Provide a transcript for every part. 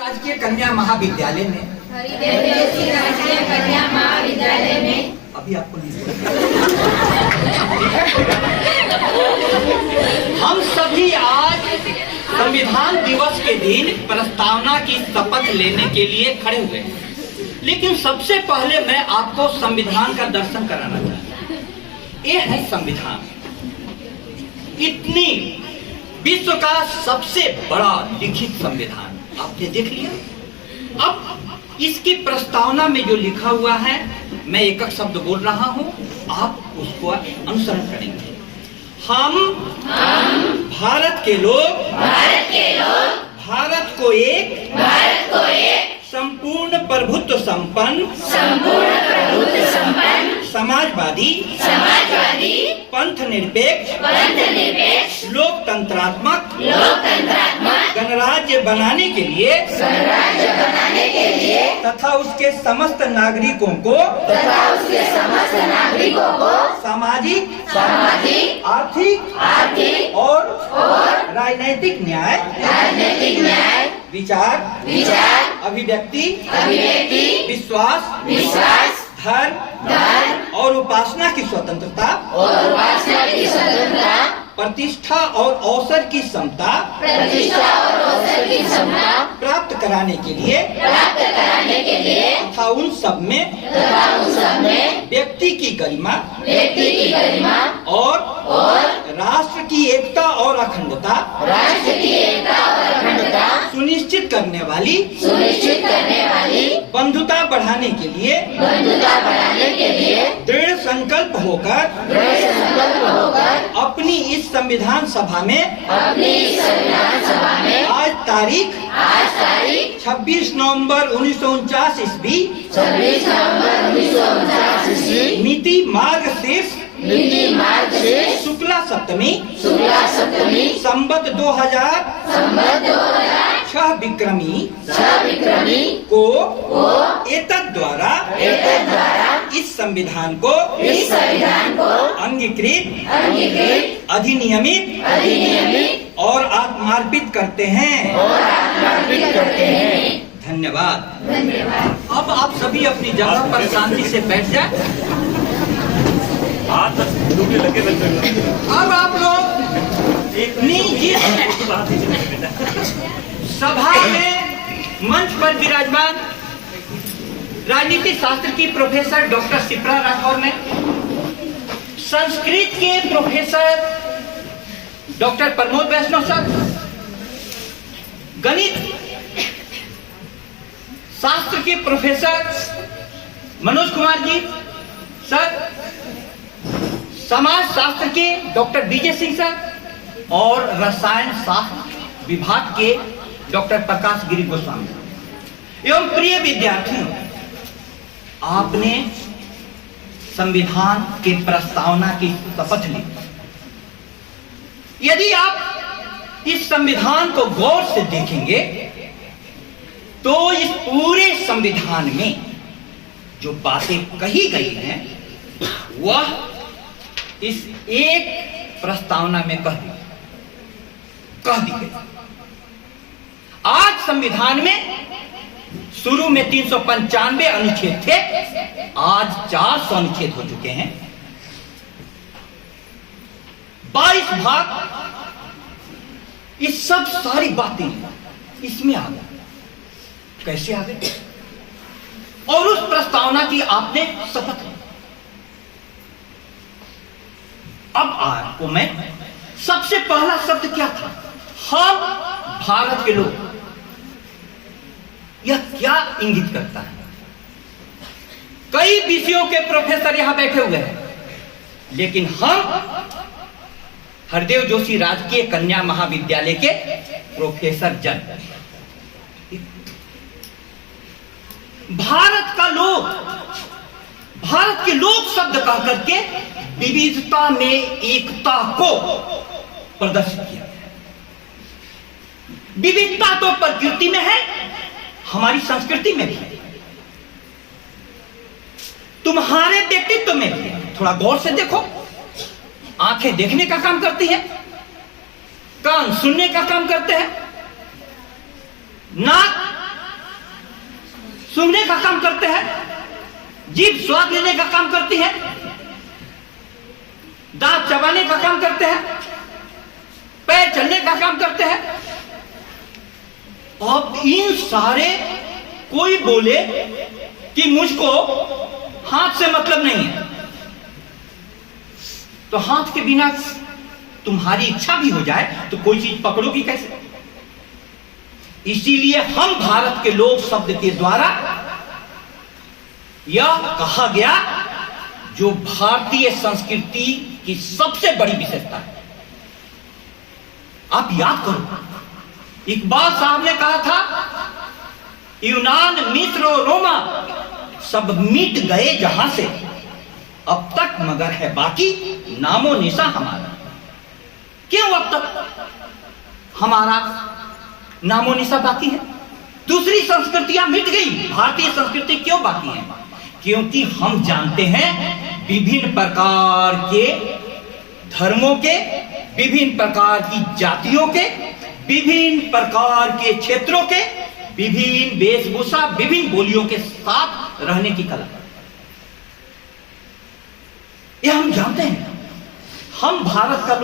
राजकीय कन्या महाविद्यालय में अभी आपको नहीं हम सभी आज संविधान दिवस के दिन प्रस्तावना की शपथ लेने के लिए खड़े हुए हैं। लेकिन सबसे पहले मैं आपको संविधान का दर्शन कराना चाहता हूं। ये है संविधान, इतनी विश्व का सबसे बड़ा लिखित संविधान आपने देख लिया। अब इसकी प्रस्तावना में जो लिखा हुआ है, मैं एक एक शब्द बोल रहा हूं, आप उसको अनुसरण करेंगे। हम भारत के लोग भारत को एक संपूर्ण प्रभुत्व संपन्न समाजवादी पंथ निरपेक्ष लोकतंत्रात्मक गणराज्य बनाने के लिए तथा उसके समस्त नागरिकों को सामाजिक आर्थिक और राजनैतिक न्याय विचार अभिव्यक्ति विश्वास धर्म और उपासना की स्वतंत्रता प्रतिष्ठा और अवसर की समता प्राप्त कराने के लिए तथा उन सब में व्यक्ति की गरिमा और राष्ट्र की एकता और अखंडता सुनिश्चित करने वाली बंधुता बढ़ाने के लिए दृढ़ संकल्प होकर अपनी इस संविधान सभा में आज तारीख 26 नवंबर 1949 ईस्वी मिति मार्गशीर्ष शुक्ला सप्तमी संवत 2006 विक्रमी को एतद् द्वारा इस संविधान को अंगीकृत अधिनियमित और आत्मार्पित करते हैं। धन्यवाद। अब आप सभी अपनी जगह पर शांति से बैठ जाए। अब आप लोग इतनी सभा में मंच पर विराजमान राजनीति शास्त्र की प्रोफेसर डॉक्टर शिप्रा राठौर ने, संस्कृत के प्रोफेसर डॉक्टर प्रमोद वैष्णव सर, गणित शास्त्र के प्रोफेसर मनोज कुमार जी सर, समाज शास्त्र के डॉक्टर विजय सिंह सर और रसायन शास्त्र विभाग के डॉक्टर प्रकाश गिरी गोस्वामी एवं प्रिय विद्यार्थियों, आपने संविधान के प्रस्तावना की शपथ ली। यदि आप इस संविधान को गौर से देखेंगे तो इस पूरे संविधान में जो बातें कही गई हैं वह इस एक प्रस्तावना में कह दी गई। आज संविधान में शुरू में 395 अनुच्छेद थे, आज 400 अनुच्छेद हो चुके हैं। 22 भाग, इस सब सारी बातें इसमें आ गई। कैसे आ गई? और उस प्रस्तावना की आपने शपथ ली। अब आपको मैं सबसे पहला शब्द क्या था? हम भारत के लोग। यह क्या इंगित करता है? कई विषयों के प्रोफेसर यहां बैठे हुए हैं, लेकिन हम हरदेव जोशी राजकीय कन्या महाविद्यालय के प्रोफेसर जन, भारत का लोग, भारत के लोग शब्द कह करके विविधता में एकता को प्रदर्शित किया। विविधता तो प्रकृति में है, हमारी संस्कृति में भी है, तुम्हारे व्यक्तित्व में भी है। थोड़ा गौर से देखो। आंखें देखने का काम करती है, कान सुनने का काम करते हैं, नाक सूंघने का काम करते हैं, जीभ स्वाद लेने का काम करती है, दांत चबाने का काम करते हैं, पैर चलने का काम करते हैं। अब इन सारे कोई बोले कि मुझको हाथ से मतलब नहीं है, तो हाथ के बिना तुम्हारी इच्छा भी हो जाए तो कोई चीज पकड़ोगी कैसे? इसीलिए हम भारत के लोग शब्द के द्वारा यह कहा गया जो भारतीय संस्कृति की सबसे बड़ी विशेषता है। आप याद करो, इकबाल साहब ने कहा था, यूनान, मिस्र और रोमा सब मिट गए जहां से, अब तक मगर है बाकी नामो निशा हमारा। क्यों अब तक हमारा नामो निशा बाकी है? दूसरी संस्कृतियां मिट गई, भारतीय संस्कृति क्यों बाकी है? क्योंकि हम जानते हैं विभिन्न प्रकार के धर्मों के, विभिन्न प्रकार की जातियों के, विभिन्न प्रकार के क्षेत्रों के, विभिन्न वेशभूषा, विभिन्न बोलियों के साथ रहने की कला, यह हम जानते हैं। हम भारत का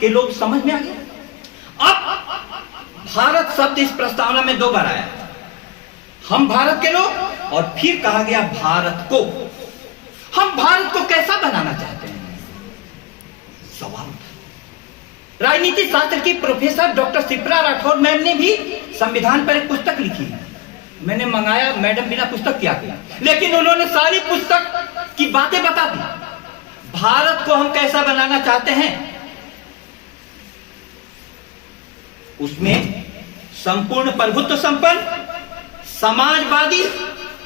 के लोग समझ में आ गया। अब भारत शब्द इस प्रस्तावना में 2 बार आया, हम भारत के लोग, और फिर कहा गया भारत को। हम भारत को कैसा बनाना चाहते हैं? सवाल। राजनीति शास्त्र की professor doctor Shipra Rathore ma'am ने भी संविधान पर एक पुस्तक लिखी है। मैंने मंगाया, मैडम बिना पुस्तक क्या किया, लेकिन उन्होंने सारी पुस्तक की बातें बता दी। भारत को हम कैसा बनाना चाहते हैं? उसमें संपूर्ण प्रभुत्व संपन्न, समाजवादी,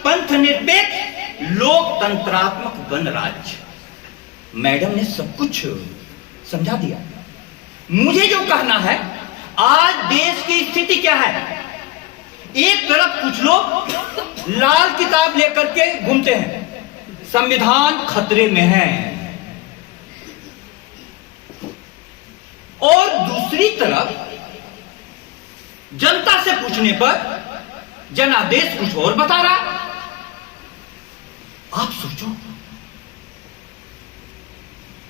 पंथ निरपेक्ष, लोकतंत्रात्मक गणराज्य। मैडम ने सब कुछ समझा दिया। मुझे जो कहना है, आज देश की स्थिति क्या है? एक तरफ कुछ लोग लाल किताब लेकर के घूमते हैं, संविधान खतरे में है, और दूसरी तरफ जनता से पूछने पर जनादेश कुछ और बता रहा। आप सोचो,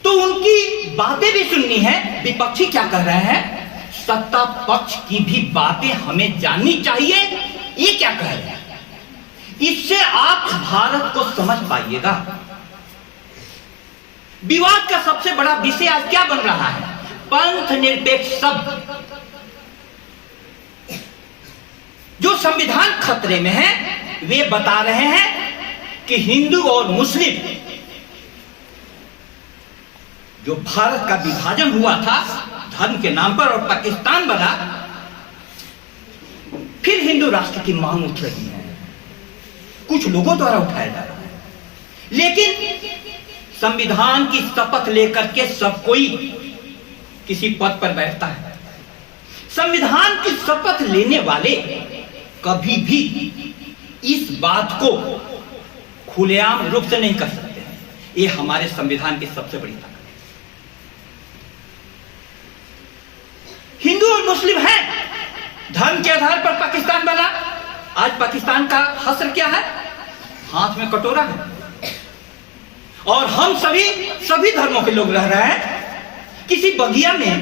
तो उनकी बातें भी सुननी है। विपक्षी क्या कर रहे हैं? सत्ता पक्ष की भी बातें हमें जाननी चाहिए, ये क्या कह रहे हैं। इससे आप भारत को समझ पाइएगा। विवाद का सबसे बड़ा विषय आज क्या बन रहा है? पंथ निरपेक्ष शब्द। जो संविधान खतरे में है, वे बता रहे हैं कि हिंदू और मुस्लिम, जो भारत का विभाजन हुआ था धर्म के नाम पर और पाकिस्तान बना, फिर हिंदू राष्ट्र की मांग उठ रही है, कुछ लोगों द्वारा उठाया जा रहा है। लेकिन संविधान की शपथ लेकर के सब कोई किसी पद पर बैठता है। संविधान की शपथ लेने वाले कभी भी इस बात को खुलेआम रूप से नहीं कर सकते हैं। ये हमारे संविधान की सबसे बड़ी ताकत है। हिंदू और मुस्लिम हैं, धर्म के आधार पर पाकिस्तान बना। आज पाकिस्तान का हश्र क्या है? हाथ में कटोरा है, और हम सभी धर्मों के लोग रह रहे हैं। किसी बगिया में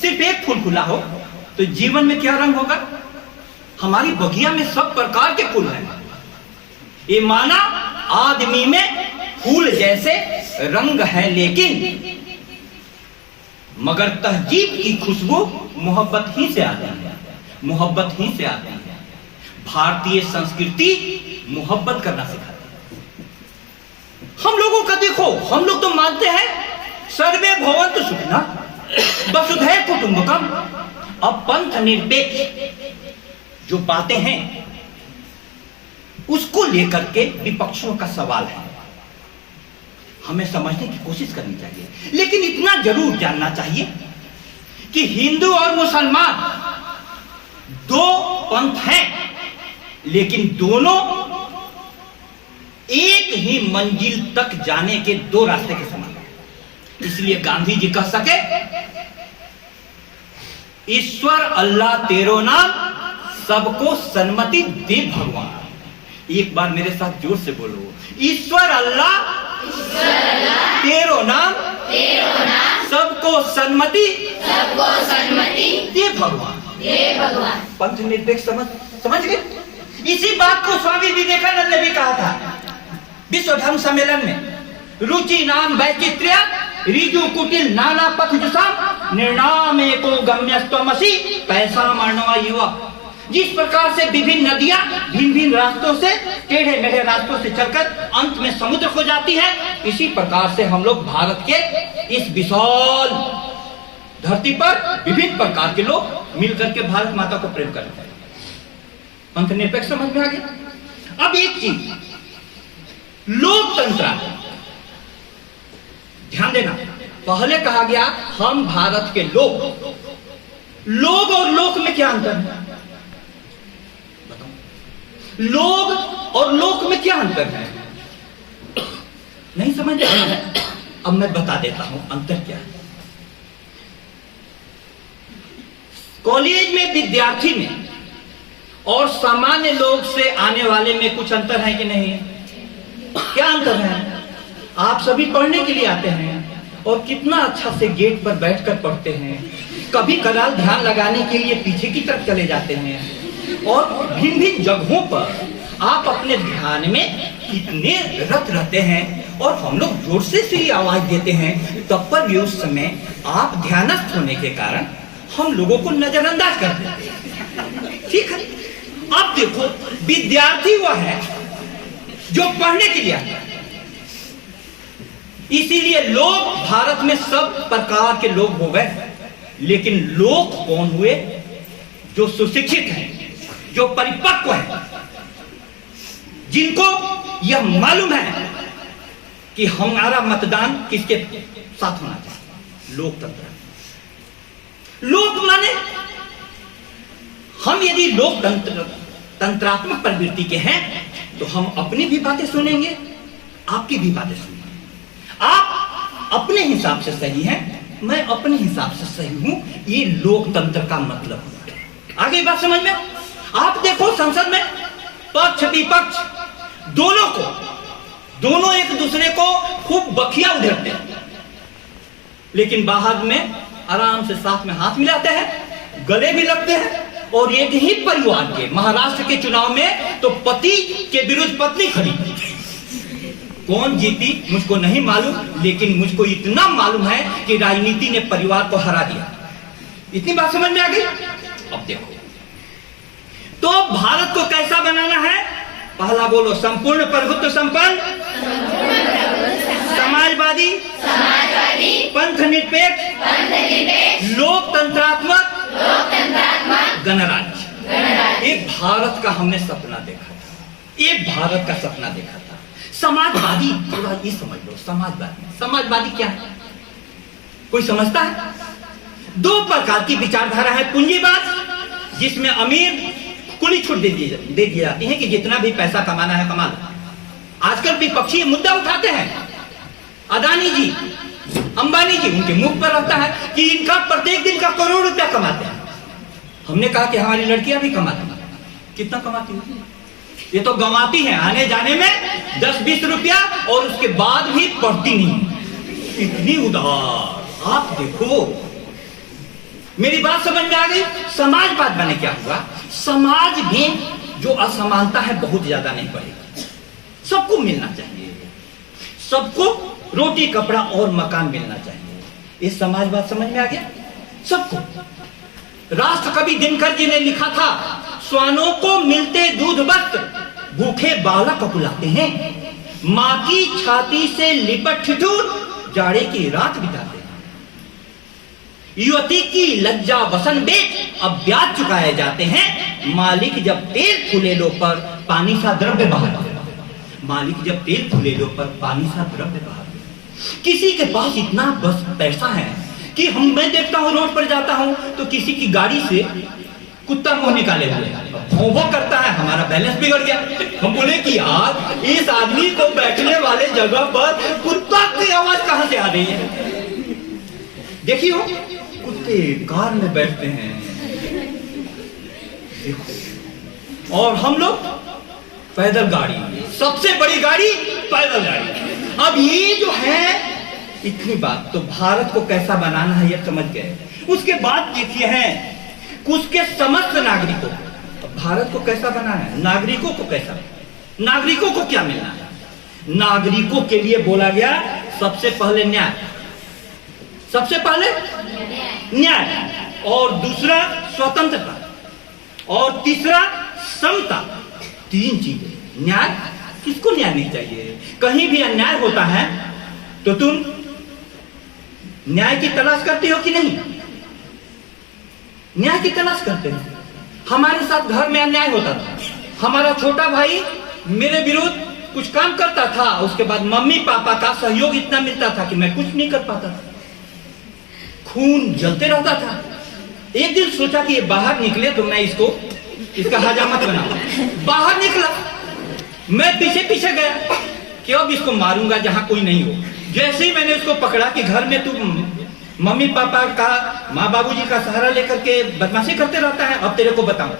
सिर्फ एक फूल फूला हो तो जीवन में क्या रंग होगा? हमारी बगिया में सब प्रकार के फूल हैं। ये माना आदमी में फूल जैसे रंग है, लेकिन मगर तहजीब की खुशबू मोहब्बत ही से आती है, मोहब्बत ही से आती है। भारतीय संस्कृति मोहब्बत करना सिखाती है। हम लोगों का देखो, हम लोग तो मानते हैं सर्वे भवन्तु सुखिनः वसुधैव कुटुंबकम। अब पंथ निरपेक्ष जो बातें हैं उसको लेकर के विपक्षों का सवाल है। हमें समझने की कोशिश करनी चाहिए, लेकिन इतना जरूर जानना चाहिए कि हिंदू और मुसलमान दो पंथ हैं, लेकिन दोनों एक ही मंजिल तक जाने के दो रास्ते के समान हैं। इसलिए गांधी जी कह सके, ईश्वर अल्लाह तेरो नाम, सबको सन्मति दे भगवान। एक बार मेरे साथ जोर से बोलो, ईश्वर अल्लाह तेरो नाम सबको सन्मति ये भगवान। पंथ निरपेक्ष समझ गए? इसी बात को स्वामी विवेकानंद ने भी कहा था विश्व धर्म सम्मेलन में, रुचि नाम वैचित्र्य रिजु कुटिल नाना पथ जुसाम निर्णाम एको गम्यस्त्वमसि पैसा मानवा युवा। जिस प्रकार से विभिन्न नदियां भिन्न भिन्न रास्तों से, टेढ़े मेढ़े रास्तों से चलकर अंत में समुद्र हो जाती है, इसी प्रकार से हम लोग भारत के इस विशाल धरती पर विभिन्न प्रकार के लोग मिलकर के भारत माता को प्रेम करते हैं। पंथ निरपेक्ष समझ में आ गया? अब एक चीज, लोकतंत्र, ध्यान देना, पहले कहा गया हम भारत के लोग और लोक में क्या अंतर है? लोग और लोक में क्या अंतर है? नहीं समझ रहे हैं? अब मैं बता देता हूं अंतर क्या है। कॉलेज में विद्यार्थी में और सामान्य लोग से आने वाले में कुछ अंतर है कि नहीं है? क्या अंतर है? आप सभी पढ़ने के लिए आते हैं और कितना अच्छा से गेट पर बैठकर पढ़ते हैं, कभी कदार ध्यान लगाने के लिए पीछे की तरफ चले जाते हैं और भिन्न भिन्न जगहों पर आप अपने ध्यान में कितने रत रहते हैं और हम लोग जोर से आवाज देते हैं, तब पर भी उस समय आप ध्यानस्थ होने के कारण हम लोगों को नजरअंदाज कर देते हैं। ठीक है? अब देखो, विद्यार्थी वह है जो पढ़ने के लिए आता है, इसीलिए लोग भारत में सब प्रकार के लोग हो गए, लेकिन लोग कौन हुए? जो सुशिक्षित हैं, जो परिपक्व हैं, जिनको यह मालूम है कि हमारा मतदान किसके साथ होना चाहिए। लोकतंत्र, लोक माने हम यदि लोकतंत्र तंत्रात्मक प्रवृत्ति के हैं तो हम अपनी भी बातें सुनेंगे, आपकी भी बातें सुनेंगे। आप अपने हिसाब से सही हैं, मैं अपने हिसाब से सही हूं, ये लोकतंत्र का मतलब है। आगे बात समझ में? आप देखो संसद में पक्ष विपक्ष दोनों एक दूसरे को खूब बखिया उधेड़ते हैं, लेकिन बाहर में आराम से साथ में हाथ मिलाते हैं, गले भी लगते हैं। और एक ही परिवार के महाराष्ट्र के चुनाव में तो पति के विरुद्ध पत्नी खड़ी, कौन जीती मुझको नहीं मालूम, लेकिन मुझको इतना मालूम है कि राजनीति ने परिवार को हरा दिया। इतनी बात समझ में आ गई? अब देखो, तो भारत को कैसा बनाना है? पहला बोलो, संपूर्ण प्रभुत्व संपन्न, समाजवादी, पंथ निरपेक्ष, लोकतंत्रात्मक, गणराज्य। एक भारत का हमने सपना देखा था, एक भारत का सपना देखा था। समाजवादी, थोड़ा ये समझ लो, समाजवादी क्या है? कोई समझता है? दो प्रकार की विचारधारा है। पूंजीवाद, जिसमें अमीर खुली छूट दे दी जाती है कि जितना भी पैसा कमाना है कमा लो। आजकल विपक्षी मुद्दा उठाते हैं, अदानी जी, अंबानी जी, उनके मुख पर रहता है कि इनका प्रत्येक दिन का करोड़ रुपया कमाते हैं। हमने कहा कि हमारी लड़कियां भी कमाती हैं। कितना कमाती हैं? ये तो गंवाती हैं आने जाने में 10-20 रुपया, और उसके बाद भी पढ़ती नहीं। इतनी उदार। आप देखो, मेरी बात समझ में आ गई? समाजवाद माने क्या हुआ? समाज में जो असमानता है बहुत ज्यादा नहीं बढ़ेगी, सबको मिलना चाहिए, सबको रोटी कपड़ा और मकान मिलना चाहिए। ये समाजवाद समझ में आ गया? सबको। राष्ट्र कवि दिनकर जी ने लिखा था, स्वानों को मिलते दूध वस्त्र, भूखे बालक कुलाते हैं, माँ की छाती से लिपट ठिठुर जाड़े की रात बिताते हैं। युवती की लज्जा वसन बेच अब ब्याज चुकाए जाते हैं, मालिक जब तेल फुलेलो पर पानी सा द्रव्य बहाते हैं। मालिक जब तेल फुलेलो पर पानी सा द्रव्य बहाते हैं। किसी के पास इतना बस पैसा है कि मैं देखता हूँ, रोड पर जाता हूँ तो किसी की गाड़ी से कुत्ता मुंह निकाले हुए वो करता है, हमारा बैलेंस बिगड़ गया। हम बोले कि यार, इस आदमी को बैठने वाले जगह पर कुत्ता की आवाज कहां से आ रही है? देखियो, कुत्ते कार में बैठते हैं। देखो, और हम लोग पैदल गाड़ी, सबसे बड़ी गाड़ी पैदल गाड़ी। अब ये जो है इतनी बात तो भारत को कैसा बनाना है ये समझ गए। उसके बाद देखिए हैं उसके समस्त नागरिकों, भारत को कैसा बनाना है, नागरिकों को कैसा, नागरिकों को क्या मिलना है। नागरिकों के लिए बोला गया सबसे पहले न्याय, सबसे पहले न्याय, और दूसरा स्वतंत्रता, और तीसरा समता। तीन चीजें। न्याय, किसको न्याय नहीं चाहिए? कहीं भी अन्याय होता है तो तुम न्याय की तलाश करते हो कि नहीं? न्याय की तलाश करते हो। हमारे साथ घर में अन्याय होता था, हमारा छोटा भाई मेरे विरुद्ध कुछ काम करता था, उसके बाद मम्मी पापा का सहयोग इतना मिलता था कि मैं कुछ नहीं कर पाता था, खून जलते रहता था। एक दिन सोचा कि ये बाहर निकले तो मैं इसका हजामत बनाऊं। बाहर निकला, मैं पीछे पीछे गया कि अब इसको मारूंगा जहां कोई नहीं हो। जैसे ही मैंने इसको पकड़ा कि घर में तू मम्मी पापा का, माँ बाबूजी का सहारा लेकर के बदमाशी करते रहता है, अब तेरे को बताऊं।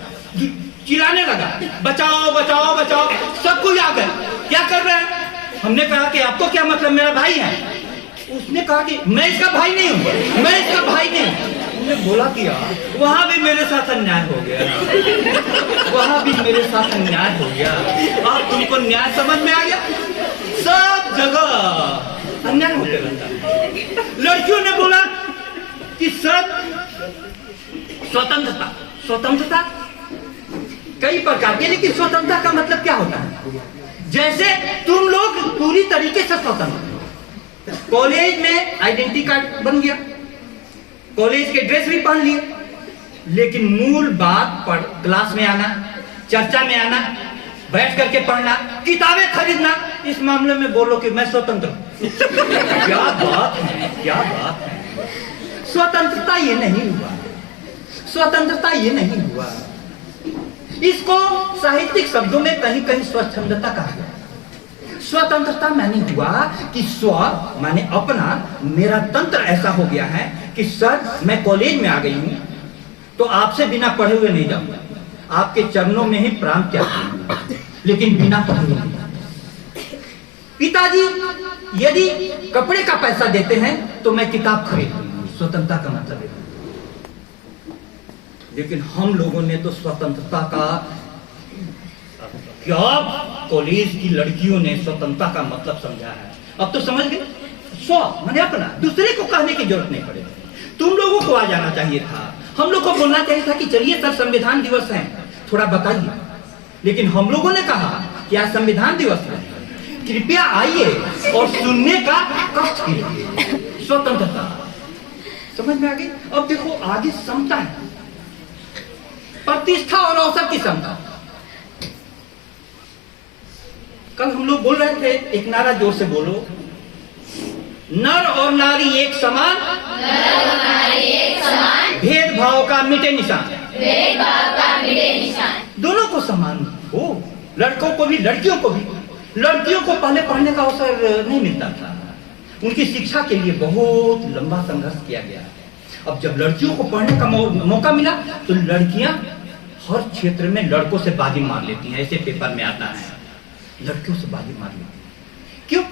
चिल्लाने लगा, बचाओ बचाओ बचाओ। सब कोई आ गए, क्या कर रहे हैं? हमने कहा कि आपको क्या मतलब, मेरा भाई है। उसने कहा कि मैं इसका भाई नहीं हूं, मैं इसका भाई नहीं हूं। उसने बोला कि यार वहां भी मेरे साथ अन्याय हो गया, वहां भी मेरे साथ अन्याय हो गया। अब तुमको न्याय समझ में आ गया? सब जगह अन्याय होते रहता है। लड़कियों ने बोला कि सर स्वतंत्रता, स्वतंत्रता कई प्रकार की, लेकिन स्वतंत्रता का मतलब क्या होता है? जैसे तुम लोग पूरी तरीके से स्वतंत्र, कॉलेज में आइडेंटिटी कार्ड बन गया, कॉलेज के ड्रेस भी पहन लिए, लेकिन मूल बात पढ़, क्लास में आना, चर्चा में आना, बैठ करके पढ़ना, किताबें खरीदना, इस मामले में बोलो कि मैं स्वतंत्र हूं। क्या बात है, क्या बात है। स्वतंत्रता ये नहीं हुआ, स्वतंत्रता ये नहीं हुआ। इसको साहित्यिक शब्दों में कहीं कहीं स्वच्छंदता कहा गया। स्वतंत्रता माने हुआ कि स्व माने अपना, मेरा तंत्र ऐसा हो गया है कि सर मैं कॉलेज में आ गई हूं तो आपसे बिना पढ़े हुए नहीं जाऊंगा, आपके चरणों में ही प्राण त्याग दूंगा, लेकिन बिना पढ़े हुए नहीं। पिताजी यदि कपड़े का पैसा देते हैं तो मैं किताब खरीद लूंगी, स्वतंत्रता का मतलब है। लेकिन हम लोगों ने तो स्वतंत्रता का क्या, कॉलेज की लड़कियों ने स्वतंत्रता का मतलब समझा है। अब तो समझ गए, स्व माने अपना, दूसरे को कहने की जरूरत नहीं पड़ेगी। तुम लोगों को आ जाना चाहिए था, हम लोग को बोलना चाहिए था कि चलिए सर संविधान दिवस है, थोड़ा बताइए। लेकिन हम लोगों ने कहा कि आज संविधान दिवस है, कृपया आइए और सुनने का कष्ट कीजिए। स्वतंत्रता समझ में आ गई। अब देखो आगे समता है, प्रतिष्ठा और अवसर की समता। कल हम लोग बोल रहे थे, एक नारा जोर से बोलो, नर और नारी एक समान, भेदभाव का मिटे निशान, दोनों को समान हो, लड़कों को भी लड़कियों को भी। लड़कियों को पहले पढ़ने का अवसर नहीं मिलता था, उनकी शिक्षा के लिए बहुत लंबा संघर्ष किया गया। अब जब लड़कियों को पढ़ने का मौका मिला तो लड़कियां हर क्षेत्र में लड़कों से बाजी मार लेती हैं, ऐसे पेपर में आता है, लड़कियों से बाजी मार लेती हैं। क्यों?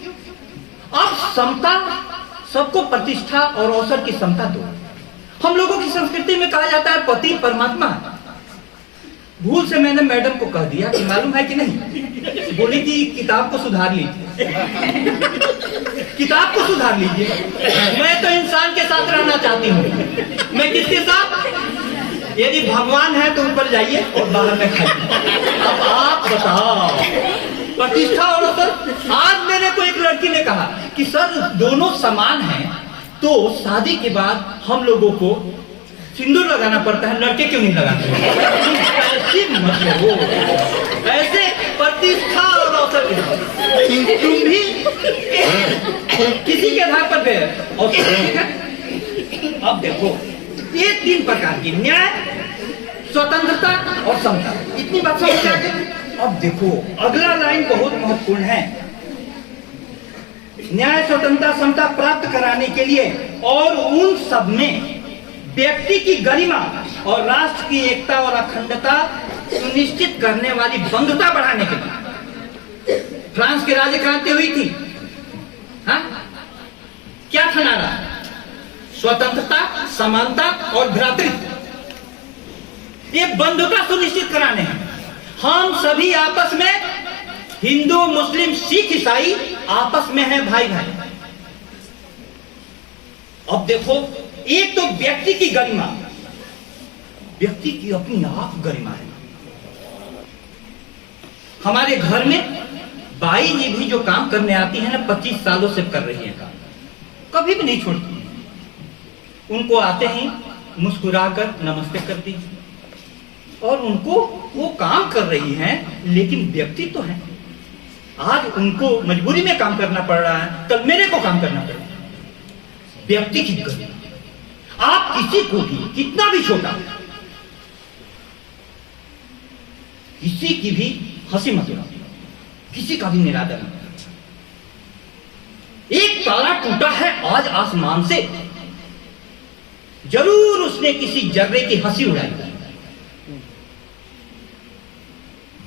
अब समता, सबको प्रतिष्ठा और अवसर की समता दो। हम लोगों की संस्कृति में कहा जाता है पति परमात्मा। भूल से मैंने मैडम को कह दिया कि मालूम है कि नहीं, बोली कि किताब को सुधार लीजिए, किताब को सुधार लीजिए। मैं तो इंसान के साथ रहना चाहती हूँ। मैं किसके साथ? यदि भगवान है तो ऊपर जाइए और बाहर में खाइए। अब आप बताओ, प्रतिष्ठा और अवसर। आज मेरे को एक लड़की ने कहा कि सर दोनों समान हैं, तो शादी के बाद हम लोगों को सिंदूर लगाना पड़ता है, लड़के क्यों नहीं लगाते? ऐसी मतलब हो, ऐसे प्रतिष्ठा और अवसर तुम भी किसी के आधार पर गए। और अब देखो ये तीन प्रकार की, न्याय, स्वतंत्रता और समता, इतनी बात समझ में आ गई। अब देखो अगला लाइन बहुत महत्वपूर्ण है। न्याय, स्वतंत्रता, समता प्राप्त कराने के लिए और उन सब में व्यक्ति की गरिमा और राष्ट्र की एकता और अखंडता सुनिश्चित करने वाली बंधुता बढ़ाने के लिए फ्रांस की राज्य क्रांति हुई थी, हाँ? क्या था नारा? स्वतंत्रता, समानता और भ्रातृत्व। ये बंधुता सुनिश्चित कराने हैं। हम सभी आपस में, हिंदू, मुस्लिम, सिख, ईसाई आपस में हैं भाई भाई। अब देखो, एक तो व्यक्ति की गरिमा, व्यक्ति की अपनी आप गरिमा है। हमारे घर में बाई जी भी जो काम करने आती है ना, 25 सालों से कर रही है काम, कभी भी नहीं छोड़ती। उनको आते ही मुस्कुराकर नमस्ते करती, और उनको वो काम कर रही हैं, लेकिन व्यक्ति तो है। आज उनको मजबूरी में काम करना पड़ रहा है, कल मेरे को काम करना पड़ेगा। व्यक्ति की गरिमा। आप किसी को भी, कितना भी छोटा, किसी की भी हंसी मत उड़ाओ, किसी का भी निरादर मत। एक तारा टूटा है आज आसमान से, जरूर उसने किसी जर्रे की हंसी उड़ाई।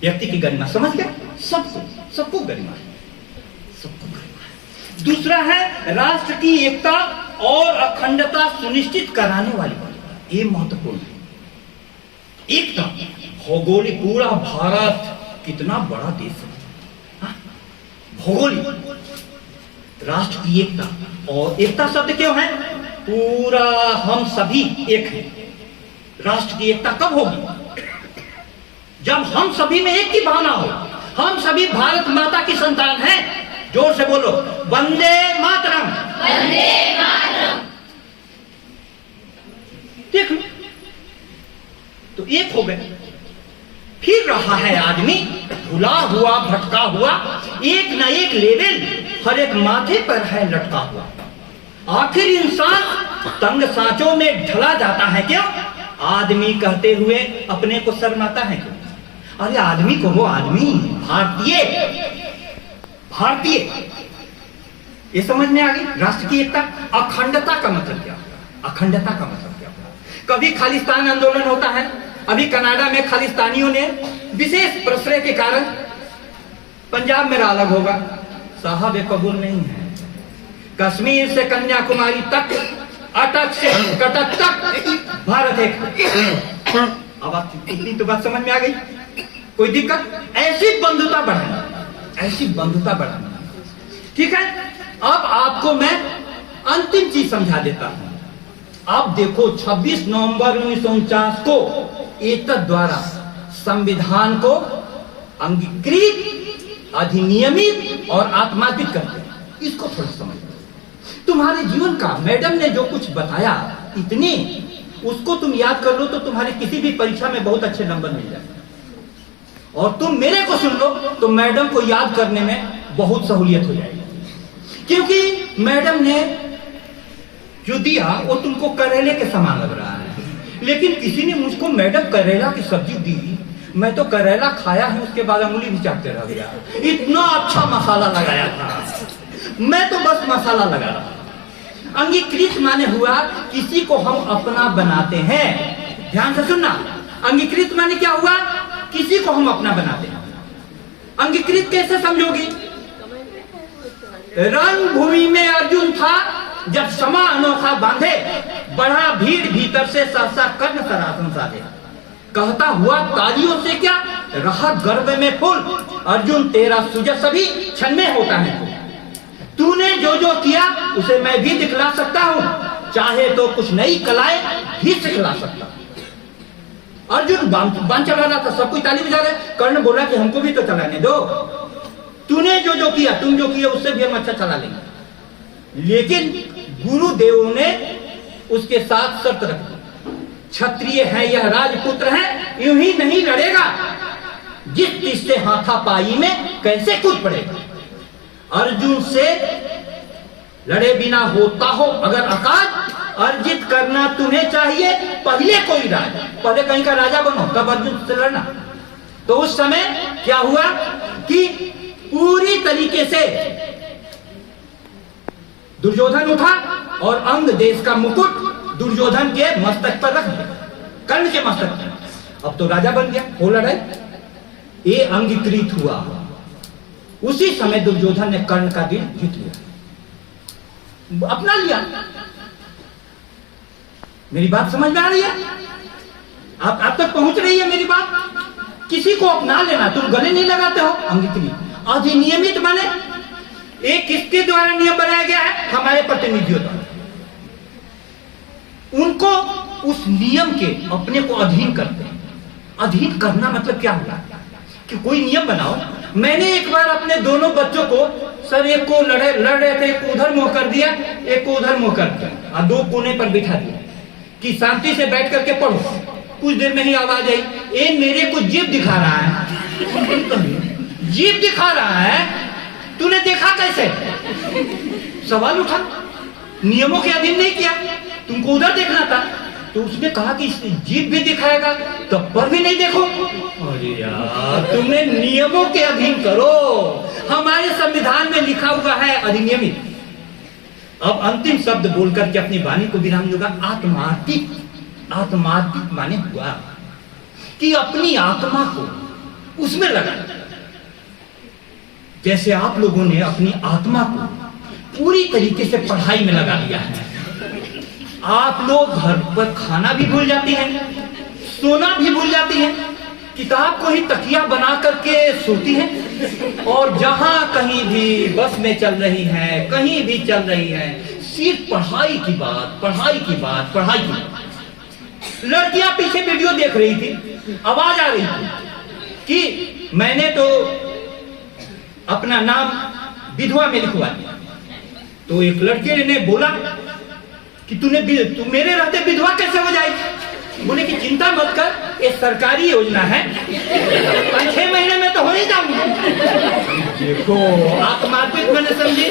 व्यक्ति की गरिमा, समझ गए? सबको गरिमा है, सबको गरिमा है। दूसरा है राष्ट्र की एकता और अखंडता सुनिश्चित कराने वाली बात। ये महत्वपूर्ण है। एकता, भौगोलिक, पूरा भारत कितना बड़ा देश है, हाँ? भौगोलिक, राष्ट्र की एकता। और एकता शब्द क्यों है? पूरा हम सभी एक हैं। राष्ट्र की एकता कब होगी? जब हम सभी में एक की भावना हो। हम सभी भारत माता की संतान हैं। जोर से बोलो, वंदे मातरम, वंदे मातरम। देख लो, तो एक हो गए। फिर रहा है आदमी भुला हुआ, भटका हुआ, एक ना एक लेवल हर एक माथे पर है लटका हुआ। आखिर इंसान तंग सांचों में ढला जाता है क्यों? आदमी कहते हुए अपने को शर्माता है क्यों? अरे आदमी को वो आदमी, भारतीय, भारतीय। ये समझ में आ गई? राष्ट्र की एकता। अखंडता का मतलब क्या? अखंडता का मतलब क्या? कभी खालिस्तान आंदोलन होता है। अभी कनाडा में खालिस्तानियों ने विशेष प्रश्रय के कारण पंजाब मेरा अलग होगा, साहब ये कबूल नहीं है। कश्मीर से कन्याकुमारी तक, अटक से कटक तक भारत एक। अब आप इतनी तो बात समझ में आ गई? कोई दिक्कत? ऐसी बंधुता बढ़ाना, ऐसी बंधुता बढ़ाना। ठीक है, अब आपको मैं अंतिम चीज समझा देता हूं। आप देखो, 26 नवंबर 1949 को एतद द्वारा संविधान को अंगीकृत, अधिनियमित और आत्मार्पित करते हैं। इसको थोड़ा समझ। तुम्हारे जीवन का मैडम ने जो कुछ बताया, इतने, उसको तुम याद कर लो तो तुम्हारे किसी भी परीक्षा में बहुत अच्छे नंबर मिल जाए। और तुम मेरे को सुन लो तो मैडम को याद करने में बहुत सहूलियत हो जाएगी। क्योंकि मैडम ने जो दिया वो तुमको करेले के समान लग रहा है, लेकिन किसी ने मुझको मैडम करेला की सब्जी दी, मैं तो करेला खाया है, उसके बाद अंगुली भी चाटते रह गया। इतना अच्छा मसाला लगाया था, मैं तो बस मसाला लगा रहा। अंगीकृत माने हुआ किसी को हम अपना बनाते हैं। ध्यान से सुनना, अंगीकृत माने क्या हुआ? किसी को हम अपना बनाते हैं। अंगीकृत कैसे समझोगी? रणभूमि में अर्जुन था, जब समा अनोखा बांधे, बढ़ा भीड़ भीतर से सहसा कर्ण सरासन साधे। कहता हुआ तालियों से क्या, रहा गर्भ में फूल, अर्जुन तेरा सुजस सभी क्षण में होता है। तूने जो जो किया उसे मैं भी दिखला सकता हूं, चाहे तो कुछ नई कलाएं भी सिखला सकता हूं। अर्जुन बाण चला रहा था, सब कोई ताली बजा रहे। कर्ण बोला कि हमको भी तो चलाने दो। तूने जो जो किया, तुम जो किया उससे भी हम अच्छा चला लेंगे। लेकिन गुरुदेव ने उसके साथ शर्त रखी, क्षत्रिय है यह, राजपुत्र है, यूं ही नहीं लड़ेगा, जिस जिससे हाथापाई में कैसे कूद पड़ेगा। अर्जुन से लड़े बिना होता हो अगर अकाज, अर्जित करना तुम्हें चाहिए पहले कोई राज। पहले कहीं का राजा बनो, तब अर्जुन से लड़ना। तो उस समय क्या हुआ कि पूरी तरीके से दुर्योधन उठा और अंग देश का मुकुट दुर्योधन के मस्तक पर रख दिया, कर्ण के मस्तक पर। अब तो राजा बन गया। हो लड़ाई, ये अंगीकृत हुआ। उसी समय दुर्योधन ने कर्ण का दिल जीत लिया, अपना लिया। मेरी बात समझ में आ रही है? आप तक पहुंच रही है मेरी बात? किसी को अपना लेना, तुम गले नहीं लगाते हो। अंगित्री अधिनियमित माने एक किसके द्वारा नियम बनाया गया है? हमारे प्रतिनिधियों द्वारा। उनको उस नियम के अपने को अधीन करते हैं। अधीन करना मतलब क्या हुआ कि कोई नियम बनाओ। मैंने एक बार अपने दोनों बच्चों को, सर एक को लड़ रहे थे, एक को उधर मुंह कर दिया, एक को उधर मुंह कर दिया, और दो कोने पर बिठा दिया कि शांति से बैठ करके पढ़ो। कुछ देर में ही आवाज आई, ए मेरे को जीभ दिखा रहा है। जीभ दिखा रहा है, तूने देखा कैसे? सवाल उठा, नियमों के अधीन नहीं किया, तुमको उधर देखना था। तो उसने कहा कि जीभ भी दिखाएगा तब पर भी नहीं देखो। अरे यार, तुमने नियमों के अधीन करो। हमारे संविधान में लिखा हुआ है अधिनियमित। अब अंतिम शब्द बोलकर के अपनी वाणी को विराम दूंगा। आत्मार्पित। आत्मार्पित माने हुआ कि अपनी आत्मा को उसमें लगा। जैसे आप लोगों ने अपनी आत्मा को पूरी तरीके से पढ़ाई में लगा दिया है। आप लोग घर पर खाना भी भूल जाती हैं, सोना भी भूल जाती हैं, किताब को ही तकिया बना करके सोती हैं, और जहां कहीं भी बस में चल रही है, कहीं भी चल रही है, सिर्फ पढ़ाई की बात, पढ़ाई की बात, पढ़ाई की बात। लड़कियां पीछे वीडियो देख रही थी, आवाज आ रही थी कि मैंने तो अपना नाम विधवा में लिखवा दिया। तो एक लड़के ने बोला कि तू मेरे रहते विधवा कैसे हो जाएगी? बोले कि चिंता मत कर, ये सरकारी योजना है, 5-6 महीने में तो हो ही जाऊंगा। देखो, आत्मार्पित माने समझे?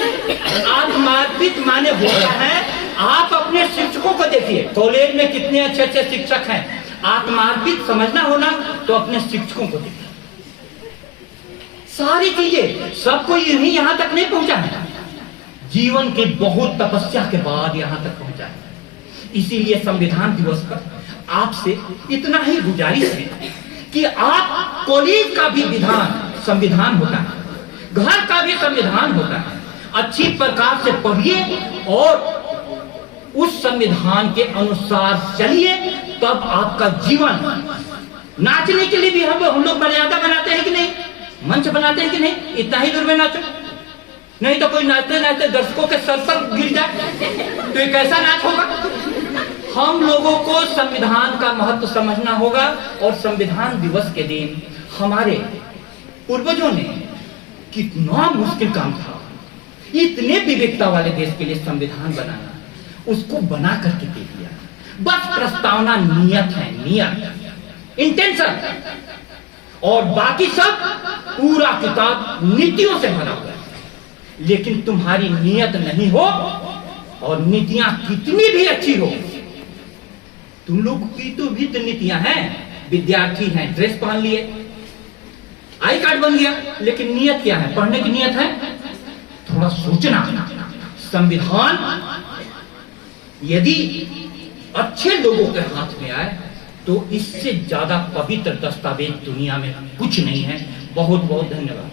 आत्मार्पित माने होता है आप अपने शिक्षकों को देखिए, कॉलेज में कितने अच्छे अच्छे शिक्षक हैं। आत्मार्पित समझना होना तो अपने शिक्षकों को देखिए। सारी चीजें सबको यही यहां तक नहीं पहुंचा है, जीवन की बहुत तपस्या के बाद यहां तक पहुंचा है। इसीलिए संविधान दिवस पर आपसे इतना ही गुजारिश है कि आप कॉलेज का भी संविधान होता है, घर का भी संविधान होता है, अच्छी प्रकार से पढ़िए और उस संविधान के अनुसार चलिए, तब आपका जीवन। नाचने के लिए भी हम लोग मर्यादा बनाते हैं कि नहीं, मंच बनाते हैं कि नहीं? इतना ही दूर में नाचो, नहीं तो कोई नाचते नाचते दर्शकों के सर पर गिर जाए तो एक ऐसा नाच होगा। हम लोगों को संविधान का महत्व समझना होगा। और संविधान दिवस के दिन हमारे पूर्वजों ने कितना मुश्किल काम था, इतने विविधता वाले देश के लिए संविधान बनाना, उसको बना करके दे दिया। बस प्रस्तावना नियत है, नियत, इंटेंशन, और बाकी सब पूरा किताब नीतियों से भरा हुआ है। लेकिन तुम्हारी नियत नहीं हो, और नीतियां कितनी भी अच्छी हो, तुम लोग की तो भी तो नीतियां हैं। विद्यार्थी हैं, ड्रेस पहन लिए, आई कार्ड बन गया, लेकिन नियत क्या है? पढ़ने की नियत है? थोड़ा सोचना। संविधान यदि अच्छे लोगों के हाथ में आए तो इससे ज्यादा पवित्र दस्तावेज दुनिया में कुछ नहीं है। बहुत बहुत धन्यवाद।